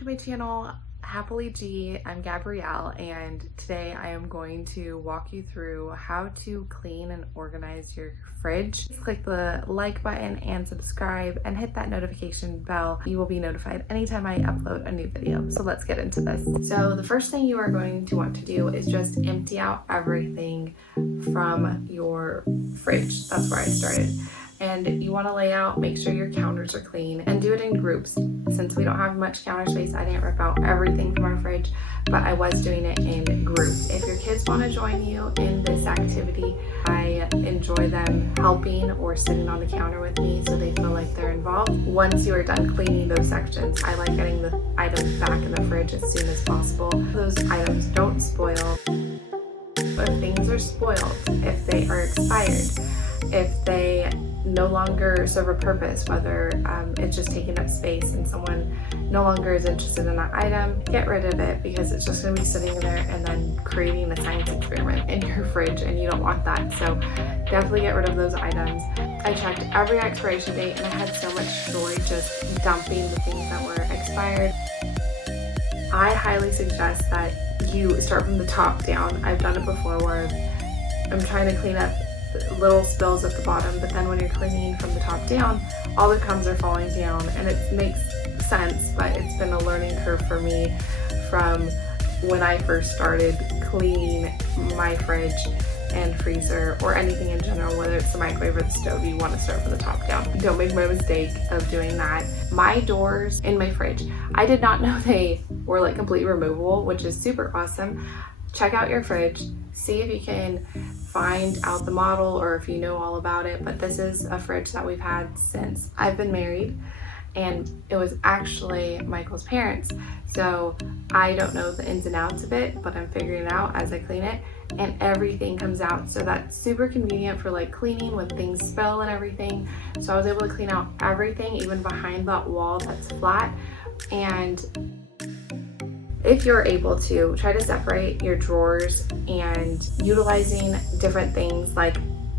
to my channel, Happily G. I'm Gabrielle, and today I am going to walk you through how to clean and organize your fridge. Just click the like button and subscribe and hit that notification bell. You will be notified anytime I upload a new video. So let's get into this. So the first thing you are going to want to do is just empty out everything from your fridge. That's where I started. And you want to lay out, make sure your counters are clean, and do it in groups. Since we don't have much counter space, I didn't rip out everything from our fridge, but I was doing it in groups. If your kids want to join you in this activity, I enjoy them helping or sitting on the counter with me so they feel like they're involved. Once you are done cleaning those sections, I like getting the items back in the fridge as soon as possible. Those items don't spoil. But if things are spoiled, if they are expired, if they no longer serve a purpose, whether it's just taking up space and someone no longer is interested in that item, get rid of it, because it's just going to be sitting there and then creating a science experiment in your fridge, and you don't want that. So definitely get rid of those items. I checked every expiration date and I had so much joy just dumping the things that were expired. I highly suggest that you start from the top down. I've done it before where I'm trying to clean up little spills at the bottom, but then when you're cleaning from the top down, all the crumbs are falling down, and it makes sense, but it's been a learning curve for me from when I first started cleaning my fridge and freezer, or anything in general, whether it's the microwave or the stove. You want to start from the top down. Don't make my mistake of doing that. My doors in my fridge, I did not know they were like completely removable, which is super awesome. Check out your fridge, see if you can find out the model or if you know all about it, but this is a fridge that we've had since I've been married, and it was actually Michael's parents, so I don't know the ins and outs of it, but I'm figuring it out as I clean it, and everything comes out, so that's super convenient for like cleaning when things spill and everything. So I was able to clean out everything, even behind that wall that's flat. And if you're able to, try to separate your drawers, and utilizing different things like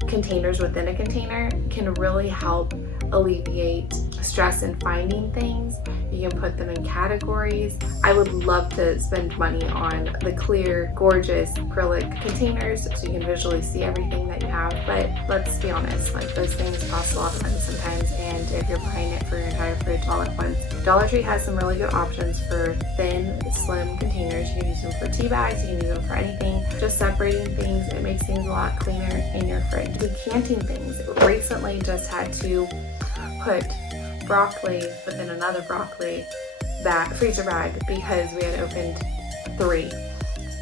containers within a container can really help alleviate stress in finding things. You can put them in categories. I would love to spend money on the clear, gorgeous acrylic containers so you can visually see everything that you have, but let's be honest, like those things cost a lot of money sometimes, and if you're buying it for your entire fridge all at once, Dollar Tree has some really good options for thin, slim containers. You can use them for tea bags, you can use them for anything. Just separating things, it makes things a lot cleaner in your fridge. Decanting things. Recently just had to put broccoli within another broccoli freezer bag because we had opened 3,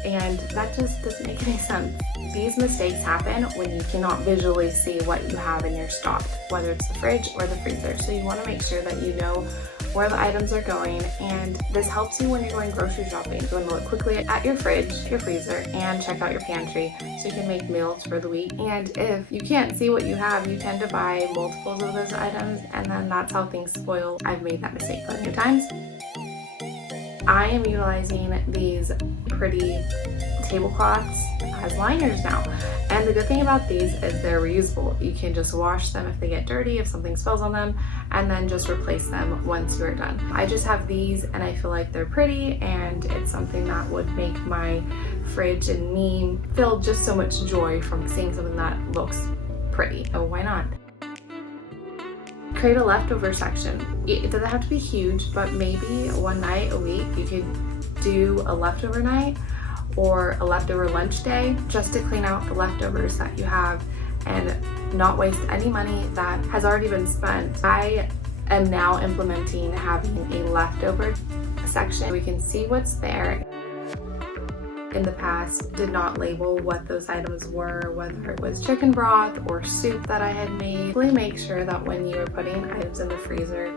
and that just doesn't make any sense. These mistakes happen when you cannot visually see what you have in your stock, whether it's the fridge or the freezer. So you want to make sure that you know where the items are going, and this helps you when you're going grocery shopping. You want to look quickly at your fridge, your freezer, and check out your pantry so you can make meals for the week. And if you can't see what you have, you tend to buy multiples of those items, and then that's how things spoil. I've made that mistake plenty of times. I am utilizing these pretty tablecloths as liners now, and the good thing about these is they're reusable. You can just wash them if they get dirty, if something spills on them, and then just replace them once you're done. I just have these and I feel like they're pretty, and it's something that would make my fridge and me feel just so much joy from seeing something that looks pretty. Oh, why not? Create a leftover section. It doesn't have to be huge, but maybe one night a week you could do a leftover night or a leftover lunch day, just to clean out the leftovers that you have and not waste any money that has already been spent. I am now implementing having a leftover section. We can see what's there. In the past, did not label what those items were, whether it was chicken broth or soup that I had made. Really make sure that when you are putting items in the freezer,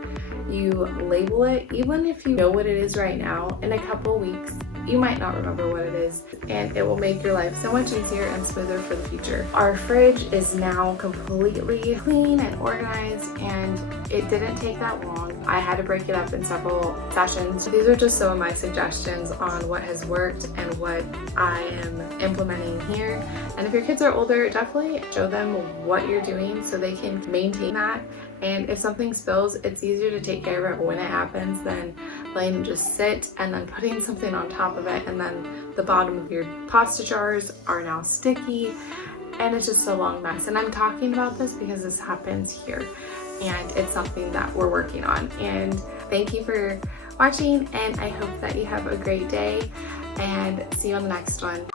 you label it. Even if you know what it is right now, in a couple weeks, you might not remember what it is, and it will make your life so much easier and smoother for the future. Our fridge is now completely clean and organized, and it didn't take that long. I had to break it up in several sessions. These are just some of my suggestions on what has worked and what I am implementing here. And if your kids are older, definitely show them what you're doing so they can maintain that And if something spills, it's easier to take care of it when it happens than letting it just sit and then putting something on top of it, and then the bottom of your pasta jars are now sticky, and it's just a long mess. And I'm talking about this because this happens here, and it's something that we're working on. And thank you for watching, and I hope that you have a great day, and see you on the next one.